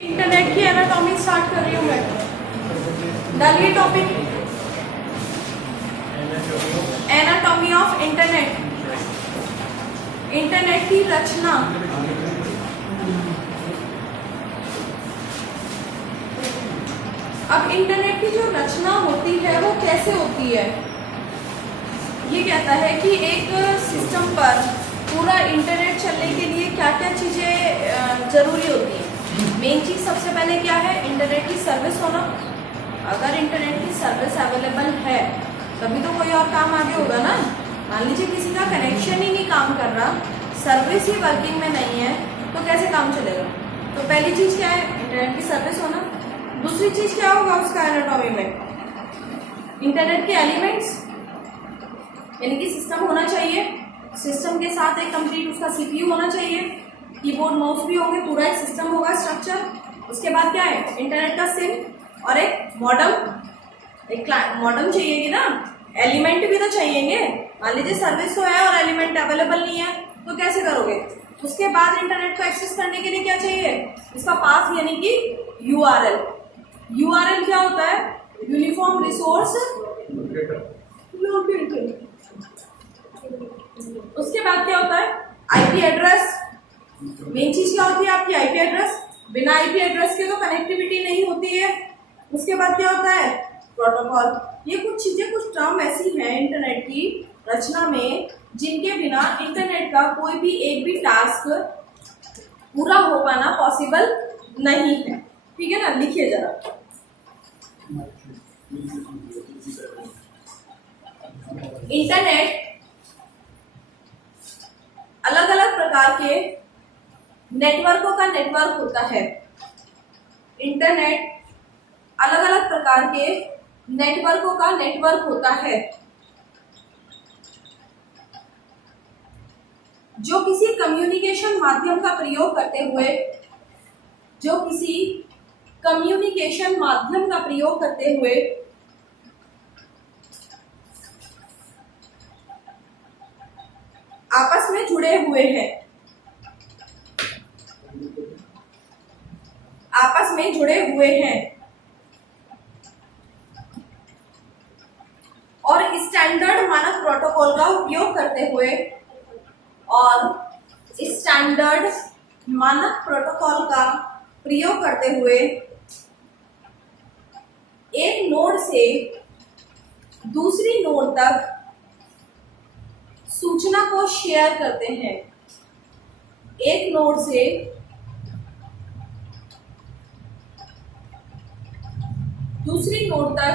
Internet की anatomy start कर रही हूँ मैं। डालिए topic anatomy of internet. Internet की रचना। अब इंटरनेट की जो रचना होती है वो कैसे होती है? ये कहता है कि एक सिस्टम पर पूरा इंटरनेट चलने के लिए क्या क्या चीजें जरूरी होती हैं। मेन चीज सबसे पहले क्या है? इंटरनेट की सर्विस होना। अगर इंटरनेट की सर्विस अवेलेबल है तभी तो कोई और काम आगे होगा ना। मान लीजिए किसी का कनेक्शन ही नहीं काम कर रहा, सर्विस ही वर्किंग में नहीं है, तो कैसे काम चलेगा? तो पहली चीज क्या है? इंटरनेट की सर्विस होना। दूसरी चीज क्या होगा उसका एनाटॉमी में? इंटरनेट के एलिमेंट्स, यानी कि सिस्टम होना चाहिए। सिस्टम के साथ एक कंप्लीट उसका सीपीयू होना चाहिए, कीबोर्ड माउस भी होंगे, पूरा एक सिस्टम होगा स्ट्रक्चर। उसके बाद क्या है? इंटरनेट का सिम और एक मॉडम। एक मॉडम चाहिएगी ना, एलिमेंट भी तो चाहिएंगे। मान लीजिए सर्विस तो है और एलिमेंट अवेलेबल नहीं है तो कैसे करोगे? उसके बाद इंटरनेट को एक्सेस करने के लिए क्या चाहिए? इसका पाथ, यानी कि यूआरएल। यूआरएल क्या होता है? Uniform resource locator. उसके बाद क्या होता है? IP address. मेन चीज क्या होती है आपकी? IP address. बिना आईपी एड्रेस के तो कनेक्टिविटी नहीं होती है। उसके बाद क्या होता है? प्रोटोकॉल। ये कुछ चीजें, कुछ टर्म ऐसी हैं इंटरनेट की रचना में जिनके बिना इंटरनेट का कोई भी एक भी टास्क पूरा हो पाना पॉसिबल नहीं है। ठीक है ना? लिखिए जरा। इंटरनेट अलग अलग प्रकार के नेटवर्कों का नेटवर्क होता है। इंटरनेट अलग अलग प्रकार के नेटवर्कों का नेटवर्क होता है जो किसी कम्युनिकेशन माध्यम का प्रयोग करते हुए आपस में जुड़े हुए हैं। आपस में जुड़े हुए हैं और स्टैंडर्ड मानक प्रोटोकॉल का उपयोग करते हुए एक नोड से दूसरी नोड तक सूचना को शेयर करते हैं। एक नोड से दूसरी नोड तक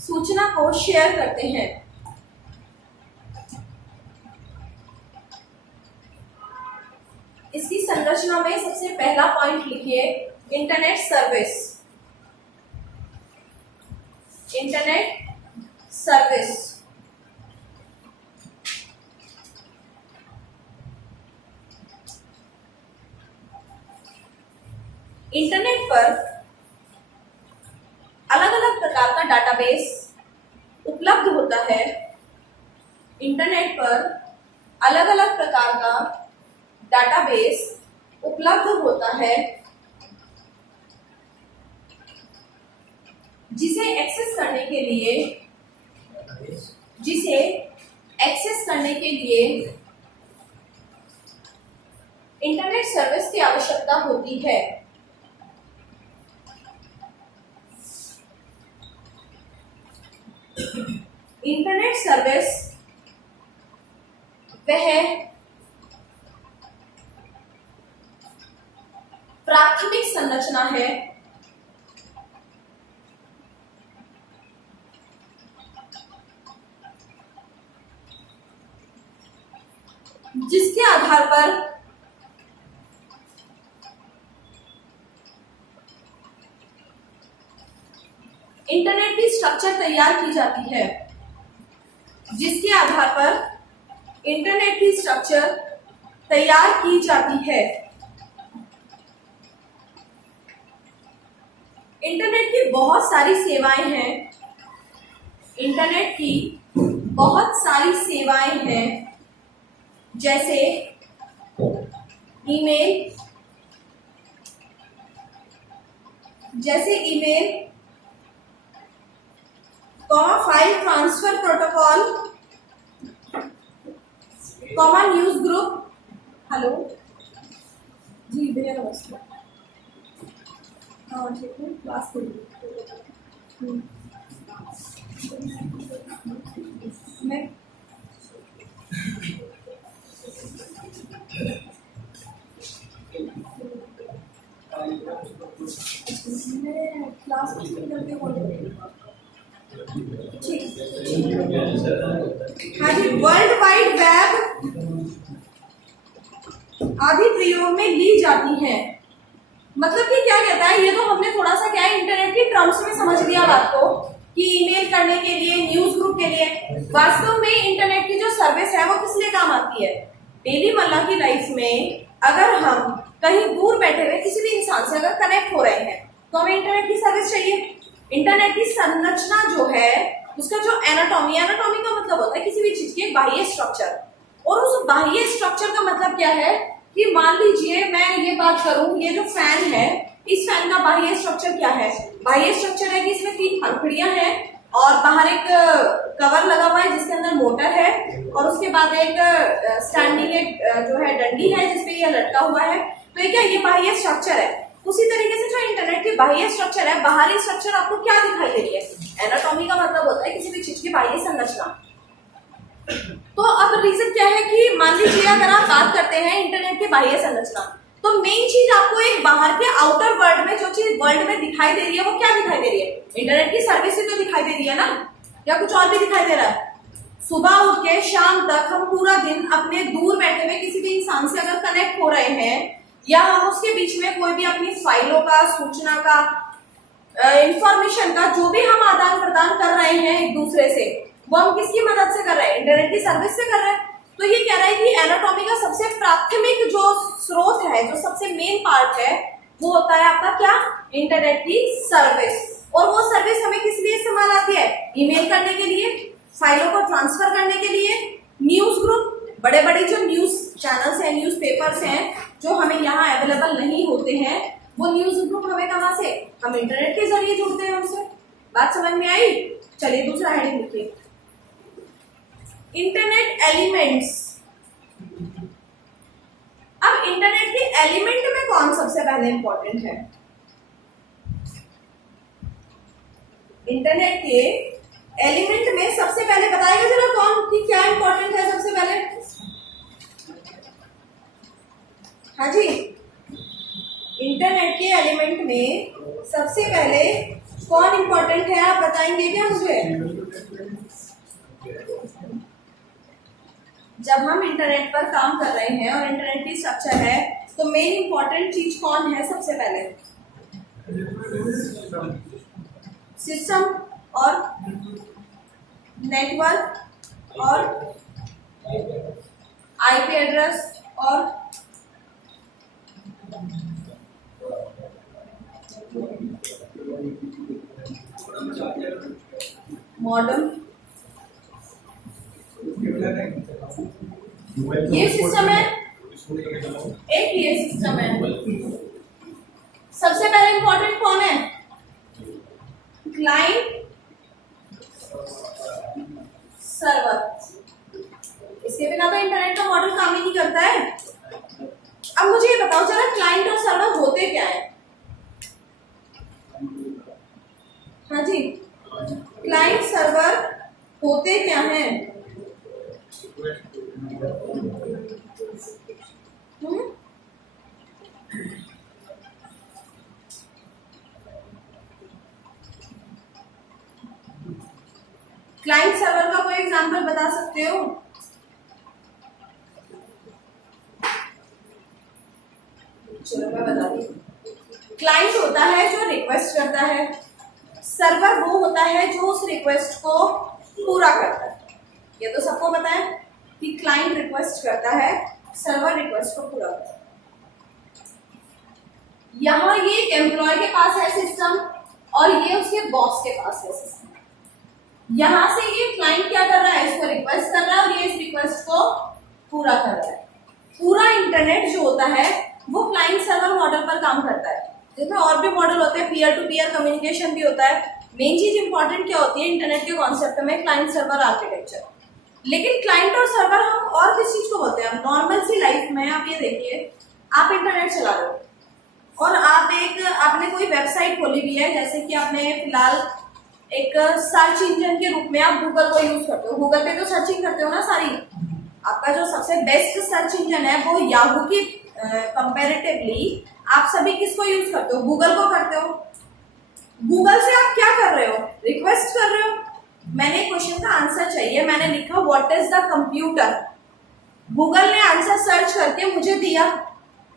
सूचना को शेयर करते हैं। इसकी संरचना में सबसे पहला पॉइंट लिखिए, internet service. Internet service. Internet पर अलग अलग प्रकार का डाटाबेस उपलब्ध होता है। इंटरनेट पर अलग अलग प्रकार का डाटाबेस उपलब्ध होता है जिसे एक्सेस करने के लिए इंटरनेट सर्विस की आवश्यकता होती है। इंटरनेट सर्विस वह प्राथमिक संरचना है जिसके आधार पर इंटरनेट की स्ट्रक्चर तैयार की जाती है। जिसके आधार पर इंटरनेट की स्ट्रक्चर तैयार की जाती है। इंटरनेट की बहुत सारी सेवाएं हैं। इंटरनेट की बहुत सारी सेवाएं हैं, जैसे ईमेल, जैसे email, file transfer protocol, news group. Hello जी भैया नमस्कार। हाँ ठीक है, क्लास मैं क्लास करके ठीक। हाँ जी, वर्ल्ड वाइड वेब आदि प्रयोग में ली जाती है। मतलब कि क्या कहता है, ये तो हमने थोड़ा सा क्या है इंटरनेट की टर्म्स में समझ लिया बात को कि ईमेल करने के लिए, न्यूज ग्रुप के लिए। वास्तव में इंटरनेट की जो सर्विस है वो किस लिए काम आती है? डेली मल्ला की लाइफ में अगर हम कहीं दूर बैठे हुए किसी भी इंसान से अगर कनेक्ट हो रहे हैं तो हमें इंटरनेट की सर्विस चाहिए। इंटरनेट की संरचना जो है उसका जो एनाटॉमी का मतलब होता है किसी भी चीज के बाह्य स्ट्रक्चर। और उस बाह्य स्ट्रक्चर का मतलब क्या है कि मान लीजिए मैं ये बात करूं, ये जो फैन है, इस फैन का बाह्य स्ट्रक्चर क्या है? बाह्य स्ट्रक्चर है कि इसमें 3 पंखुड़ियां हैं और बाहर एक कवर लगा हुआ है जिसके अंदर मोटर है और उसके बाद एक स्टैंडिंग एक जो है डंडी है जिसपे ये लटका हुआ है। तो ये क्या, ये बाह्य स्ट्रक्चर है। उसी तरीके से जो इंटरनेट की बाह्य स्ट्रक्चर है, बाहरी स्ट्रक्चर आपको क्या दिखाई दे रही है? एनाटॉमी का मतलब होता है किसी भी चीज की बाह्य संरचना। तो अब रीजन क्या है कि मान लीजिए अगर आप बात करते हैं इंटरनेट की बाह्य संरचना, तो मेन चीज आपको एक बाहर के आउटर वर्ल्ड में जो चीज वर्ल्ड में दिखाई दे रही है वो क्या दिखाई दे रही है? इंटरनेट की सर्विस ही तो दिखाई दे रही है ना, या कुछ और भी दिखाई दे रहा है? सुबह उठ के शाम तक हम पूरा दिन अपने दूर बैठे हुए किसी भी इंसान से अगर कनेक्ट हो रहे हैं या हम उसके बीच में कोई भी अपनी फाइलों का, सूचना का, इंफॉर्मेशन का जो भी हम आदान प्रदान कर रहे हैं एक दूसरे से, वो हम किसकी मदद से कर रहे हैं? इंटरनेट की सर्विस से कर रहे हैं। तो ये कह रहा है कि एनाटॉमी का सबसे प्राथमिक जो स्रोत है, जो सबसे मेन पार्ट है, वो होता है आपका क्या? इंटरनेट की सर्विस। और वो सर्विस हमें किस लिए इस्तेमाल आती है? ईमेल करने के लिए, फाइलों को ट्रांसफर करने के लिए, न्यूज ग्रुप, बड़े बड़े जो न्यूज चैनल्स हैं, न्यूज पेपर्स हैं जो हमें यहाँ अवेलेबल नहीं होते हैं, वो न्यूज ग्रुप हमें कहाँ से? हम इंटरनेट के जरिए जुड़ते हैं उनसे। बात समझ में आई? चलिए दूसरा हेडिंग लिखिए, इंटरनेट एलिमेंट्स। अब इंटरनेट के एलिमेंट में कौन सबसे पहले इंपॉर्टेंट है? इंटरनेट के एलिमेंट में सबसे पहले बताएगा जरा कौन की क्या इंपॉर्टेंट है सबसे पहले? हाँ जी, इंटरनेट के एलिमेंट में सबसे पहले कौन इंपॉर्टेंट है, आप बताएंगे क्या मुझे? जब हम इंटरनेट पर काम कर रहे हैं और इंटरनेट की स्ट्रक्चर है तो मेन इंपॉर्टेंट चीज कौन है सबसे पहले? सिस्टम और नेटवर्क और आईपी एड्रेस और मॉडेम। ये सिस्टम है, एक ये सिस्टम है। सबसे पहले इंपॉर्टेंट कौन है? Client server. इसके बिना तो इंटरनेट का मॉडल काम ही नहीं करता है। अब मुझे ये बताओ जरा, क्लाइंट और सर्वर होते क्या है? हाँ जी, क्लाइंट सर्वर होते क्या हैं? क्लाइंट सर्वर का कोई एग्जांपल बता सकते हो? चलो मैं बता दी। क्लाइंट होता है जो रिक्वेस्ट करता है, सर्वर वो होता है जो उस रिक्वेस्ट को पूरा करता है। ये तो सबको पता है कि क्लाइंट रिक्वेस्ट करता है, सर्वर रिक्वेस्ट को पूरा करता है। यहाँ ये एम्प्लॉय के पास है सिस्टम और ये उसके बॉस के पास है सिस्टम। यहां से ये क्लाइंट क्या कर रहा है? इसको रिक्वेस्ट कर रहा है और ये इस रिक्वेस्ट को पूरा कर रहा है। पूरा इंटरनेट जो होता है वो क्लाइंट सर्वर मॉडल पर काम करता है। जिसमें और भी मॉडल होते हैं, पीयर टू पीयर कम्युनिकेशन भी होता है। मेन चीज इंपॉर्टेंट क्या होती है इंटरनेट के कॉन्सेप्ट में, क्लाइंट सर्वर आर्किटेक्चर। लेकिन क्लाइंट और सर्वर हम और किस चीज को बोलते हैं? नॉर्मल सी लाइफ में आप ये देखिए, आप इंटरनेट चला रहे हो और आपने कोई वेबसाइट खोली भी है, जैसे कि आपने फिलहाल एक सर्च इंजन के रूप में आप गूगल को यूज करते हो। गूगल पे तो सर्चिंग करते हो ना सारी। आपका जो सबसे बेस्ट सर्च इंजन है वो याहू की कंपैरेटिवली आप सभी किसको यूज करते हो? गूगल को करते हो। गूगल से आप क्या कर रहे हो? रिक्वेस्ट कर रहे हो। मैंने क्वेश्चन का आंसर चाहिए, मैंने लिखा what is the computer, Google ने आंसर सर्च करके मुझे दिया,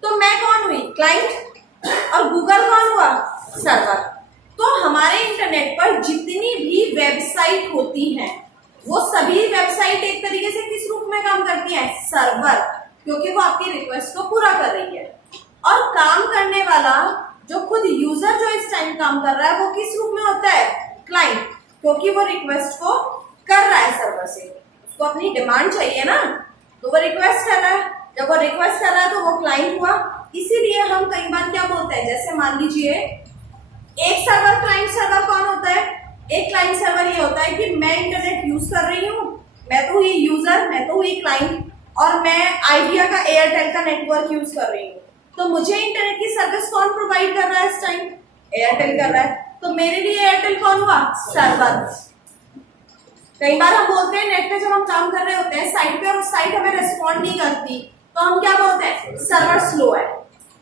तो मैं कौन हुई? क्लाइंट। और गूगल कौन हुआ? सर्वर। तो हमारे इंटरनेट पर जितनी भी वेबसाइट होती हैं वो सभी वेबसाइट एक तरीके से किस रूप में काम करती है? सर्वर, क्योंकि वो आपकी रिक्वेस्ट को पूरा कर रही है। और काम करने वाला जो खुद यूजर जो इस टाइम काम कर रहा है वो किस रूप में होता है? क्लाइंट, क्योंकि वो रिक्वेस्ट को कर रहा है सर्वर से, उसको अपनी डिमांड चाहिए ना, तो वो रिक्वेस्ट कर रहा है। जब वो रिक्वेस्ट कर रहा है तो वो क्लाइंट हुआ। इसीलिए हम कई बार क्या बोलते हैं, जैसे मान लीजिए एक सर्वर, क्लाइंट सर्वर कौन होता है? एक क्लाइंट सर्वर ये होता है कि मैं इंटरनेट यूज कर रही हूँ, मैं तो हुई यूजर, मैं तो हुई क्लाइंट, और मैं आइडिया का, एयरटेल का नेटवर्क यूज कर रही हूँ। तो मुझे इंटरनेट की सर्विस कौन प्रोवाइड कर रहा है इस टाइम? एयरटेल कर रहा है। तो मेरे लिए एयरटेल कौन हुआ? सर्वर। कई बार हम बोलते हैं नेट पे जब हम काम कर रहे होते हैं साइट पे और साइट हमें रिस्पॉन्ड नहीं करती, तो हम क्या बोलते हैं? सर्वर स्लो है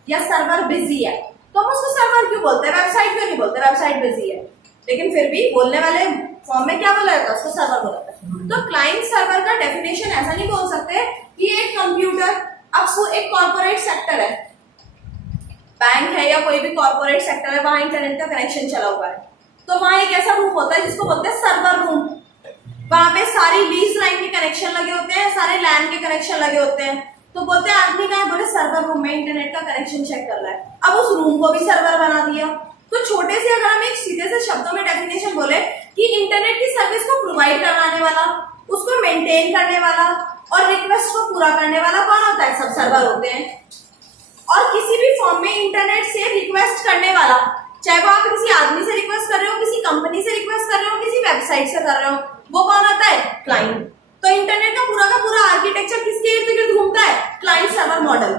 या सर्वर बिजी है। तो हम उसको सर्वर क्यों बोलते हैं? वेबसाइट क्यों नहीं बोलते? वेबसाइट बिजी है, लेकिन फिर भी बोलने वाले फॉर्म में क्या बोला जाता है? उसको सर्वर बोला जाता है। तो क्लाइंट सर्वर का डेफिनेशन ऐसा नहीं बोल सकते कि एक कंप्यूटर, अब वो एक कॉर्पोरेट सेक्टर है, बैंक है या कोई भी कॉर्पोरेट सेक्टर है, वहां इंटरनेट का कनेक्शन चला हुआ है, तो वहां एक ऐसा रूम होता है जिसको बोलते हैं सर्वर रूम। वहां पे सारी लीज लाइन के कनेक्शन लगे होते हैं, सारे लैंड के कनेक्शन लगे होते हैं। तो बोलते हैं आदमी का बोले सर्वर रूम में इंटरनेट का कनेक्शन चेक कर रहा है। अब उस रूम को भी सर्वर बना दिया। तो छोटे से अगर हम एक सीधे से शब्दों में डेफिनेशन बोले कि इंटरनेट की सर्विस को प्रोवाइड कराने वाला, उसको मेंटेन करने वाला और रिक्वेस्ट को पूरा करने वाला कौन होता है? सब सर्वर होते हैं। और किसी भी फॉर्म में इंटरनेट से रिक्वेस्ट करने वाला, चाहे वो आप किसी आदमी से रिक्वेस्ट कर रहे हो, किसी कंपनी से रिक्वेस्ट कर रहे हो, किसी वेबसाइट से कर रहे हो, वो कौन होता है? क्लाइंट। तो इंटरनेट का पूरा आर्किटेक्चर किसके इर्द गिर्द घूमता है? Client server model.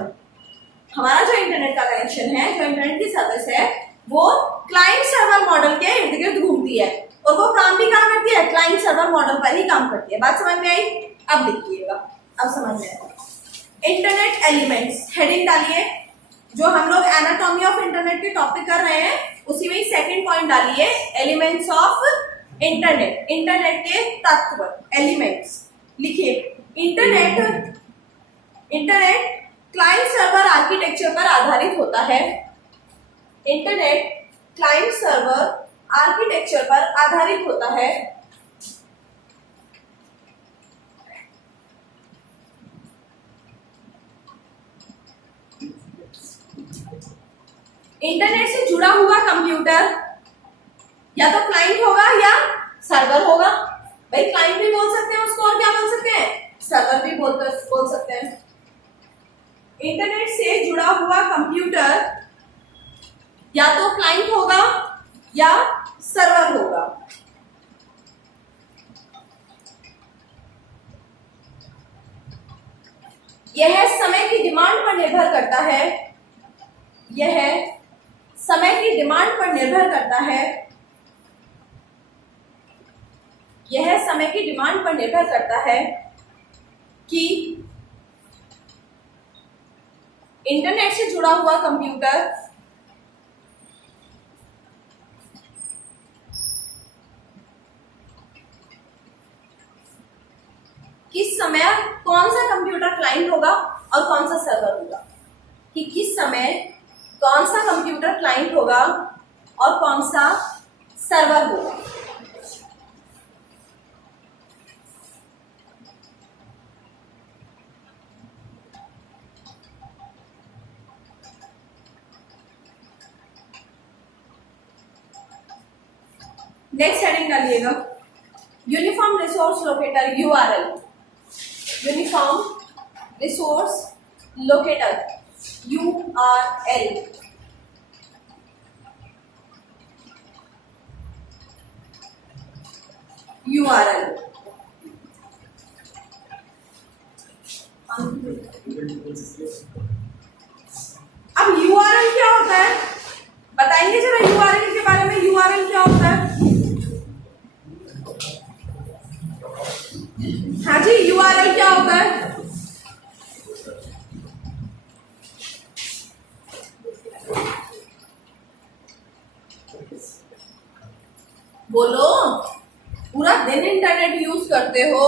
हमारा जो इंटरनेट का कनेक्शन है, जो इंटरनेट की सर्विस है, वो क्लाइंट सर्वर मॉडल के इर्द गिर्द घूमती है और वो काम भी कहाँ करती है? क्लाइंट सर्वर मॉडल पर ही काम करती है। बात समझ में आई? अब लिखिएगा, अब समझ में आएगा। इंटरनेट एलिमेंट्स, हेडिंग डालिए। जो हम लोग एनाटॉमी ऑफ इंटरनेट के टॉपिक कर रहे हैं उसी में सेकंड पॉइंट डालिए, एलिमेंट्स ऑफ इंटरनेट, इंटरनेट के तत्व, एलिमेंट्स लिखिए। इंटरनेट क्लाइंट सर्वर आर्किटेक्चर पर आधारित होता है। इंटरनेट क्लाइंट सर्वर आर्किटेक्चर पर आधारित होता है। इंटरनेट से जुड़ा हुआ कंप्यूटर या तो क्लाइंट होगा या सर्वर होगा। भाई क्लाइंट भी बोल सकते हैं उसको, और क्या बोल सकते हैं? सर्वर भी बोल सकते हैं। इंटरनेट से जुड़ा हुआ कंप्यूटर या तो क्लाइंट होगा या सर्वर होगा। यह समय की डिमांड पर निर्भर करता है। यह समय की डिमांड पर निर्भर करता है। यह समय की डिमांड पर निर्भर करता है कि इंटरनेट से जुड़ा हुआ कंप्यूटर किस समय कौन सा कंप्यूटर क्लाइंट होगा और कौन सा सर्वर होगा, कि किस समय कौन सा कंप्यूटर क्लाइंट होगा और कौन सा सर्वर होगा। नेक्स्ट हेडिंग डालिएगा, uniform resource locator, URL, uniform resource locator, URL. URL। अब URL क्या होता है, बताइए जरा URL के बारे में। URL क्या होता है? हाँ जी, URL क्या होता है? बोलो। पूरा दिन इंटरनेट यूज करते हो,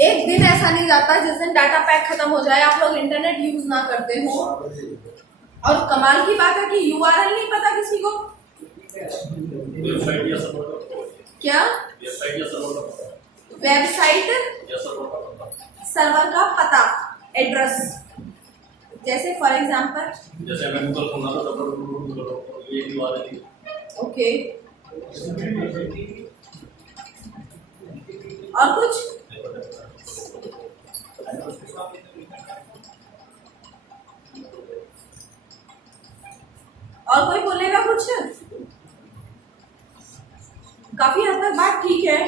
एक दिन ऐसा नहीं जाता जिस दिन डाटा पैक खत्म हो जाए आप लोग इंटरनेट यूज ना करते हो। और कमाल की बात है कि URL नहीं पता किसी को। क्या? वेबसाइट सर्वर का पता, एड्रेस। जैसे फॉर एग्जांपल, जैसे मैं गूगल खोलना था तो ये URL है। ओके, और कुछ? और कोई बोलेगा कुछ? काफी हद तक बात ठीक है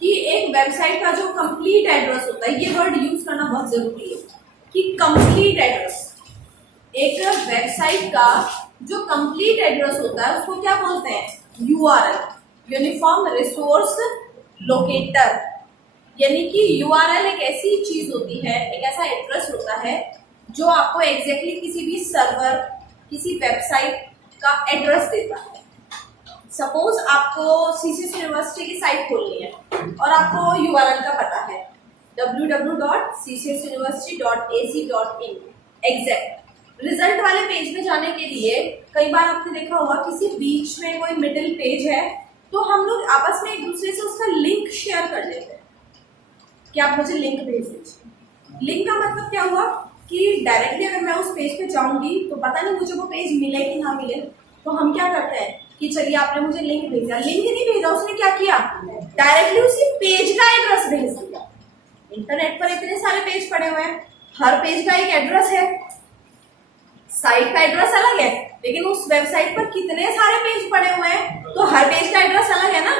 कि एक वेबसाइट का जो कंप्लीट एड्रेस होता है, ये वर्ड यूज करना बहुत जरूरी है कि कंप्लीट एड्रेस। एक वेबसाइट का जो कंप्लीट एड्रेस होता है उसको क्या बोलते हैं? URL, uniform resource locator. यानी कि URL एक ऐसी चीज होती है, एक ऐसा एड्रेस होता है जो आपको एग्जैक्टली किसी भी सर्वर, किसी वेबसाइट का एड्रेस देता है। सपोज आपको CCS यूनिवर्सिटी की साइट खोलनी है और आपको URL का पता है www.ccsuniversity.ac.in। एग्जैक्ट रिजल्ट वाले पेज में जाने के लिए कई बार आपने देखा होगा किसी बीच में कोई मिडिल पेज है तो हम लोग आपस में एक दूसरे से उसका लिंक शेयर कर लेते हैं कि आप मुझे लिंक भेज दीजिए। लिंक का मतलब क्या हुआ कि डायरेक्टली अगर मैं उस पेज पे जाऊंगी तो पता नहीं मुझे वो पेज मिले कि ना मिले, तो हम क्या करते हैं कि चलिए आपने मुझे लिंक भेजा। लिंक नहीं भेजा, उसने क्या किया, डायरेक्टली उसी पेज का एड्रेस भेज दिया। इंटरनेट पर इतने सारे पेज पड़े हुए हैं, हर पेज का एक एड्रेस है। साइट का एड्रेस अलग है, लेकिन उस वेबसाइट पर कितने सारे पेज पड़े हुए हैं तो हर पेज का एड्रेस अलग है ना।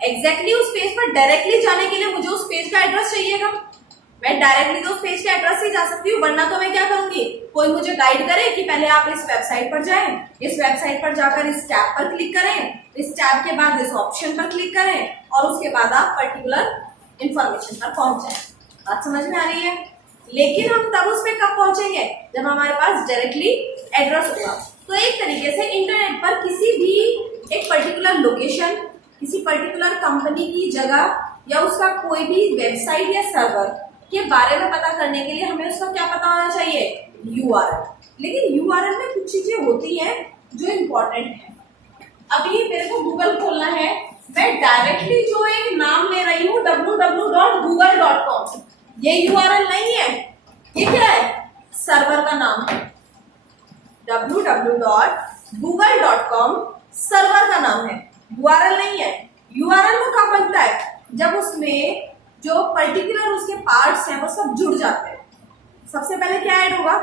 एग्जैक्टली उस पेज पर डायरेक्टली जाने के लिए मुझे उस पेज का एड्रेस चाहिएगा। मैं डायरेक्टली तो उस पेज के एड्रेस से जा सकती हूँ, वरना तो मैं क्या करूंगी, कोई मुझे गाइड करे कि पहले आप इस वेबसाइट पर जाएं, इस वेबसाइट पर जाकर इस टैब पर क्लिक करें, इस टैब के बाद इस ऑप्शन पर क्लिक करें और उसके बाद आप पर्टिकुलर इंफॉर्मेशन पर पहुंच जाए। बात समझ में आ रही है? लेकिन हम तब उस पर कब पहुंचेंगे, जब हमारे पास डायरेक्टली एड्रेस होगा। तो एक तरीके से इंटरनेट पर किसी भी एक पर्टिकुलर लोकेशन, किसी पर्टिकुलर कंपनी की जगह या उसका कोई भी वेबसाइट या सर्वर के बारे में पता करने के लिए हमें उसका क्या पता होना चाहिए, URL। लेकिन URL में कुछ चीजें होती हैं जो इम्पोर्टेंट है। अभी मेरे को गूगल खोलना है, मैं डायरेक्टली जो एक नाम ले रही हूँ www.google.com, ये URL नहीं है, ये क्या है, सर्वर का नाम है। www.google.com सर्वर का नाम है, URL नहीं है। URL वो कब बनता है, जब उसमें जो पर्टिकुलर उसके पार्ट्स हैं वो सब जुड़ जाते हैं। सबसे पहले क्या ऐड होगा,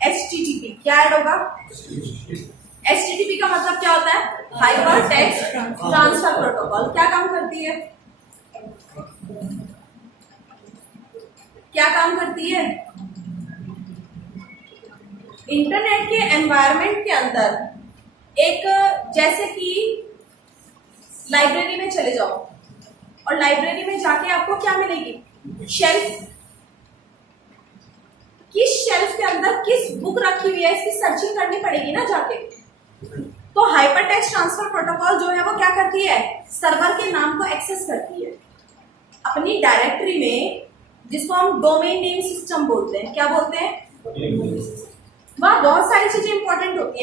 HTTP। क्या ऐड होगा, HTTP का मतलब क्या होता है, हाइपर टेक्स्ट ट्रांसफर प्रोटोकॉल। क्या काम करती है, क्या काम करती है, इंटरनेट के एनवायरनमेंट के अंदर एक, जैसे कि लाइब्रेरी में चले जाओ और लाइब्रेरी में जाके आपको क्या मिलेगी, शेल्फ। किस शेल्फ के अंदर किस बुक रखी हुई है इसकी सर्चिंग करनी पड़ेगी ना जाके। तो हाइपरटेक्स्ट ट्रांसफर प्रोटोकॉल जो है वो क्या करती है, सर्वर के नाम को एक्सेस करती है अपनी डायरेक्टरी में, जिसको हम डोमेन नेम सिस्टम बोलते हैं। क्या बोलते हैं, वहां बहुत सारी चीजें इंपॉर्टेंट होती है।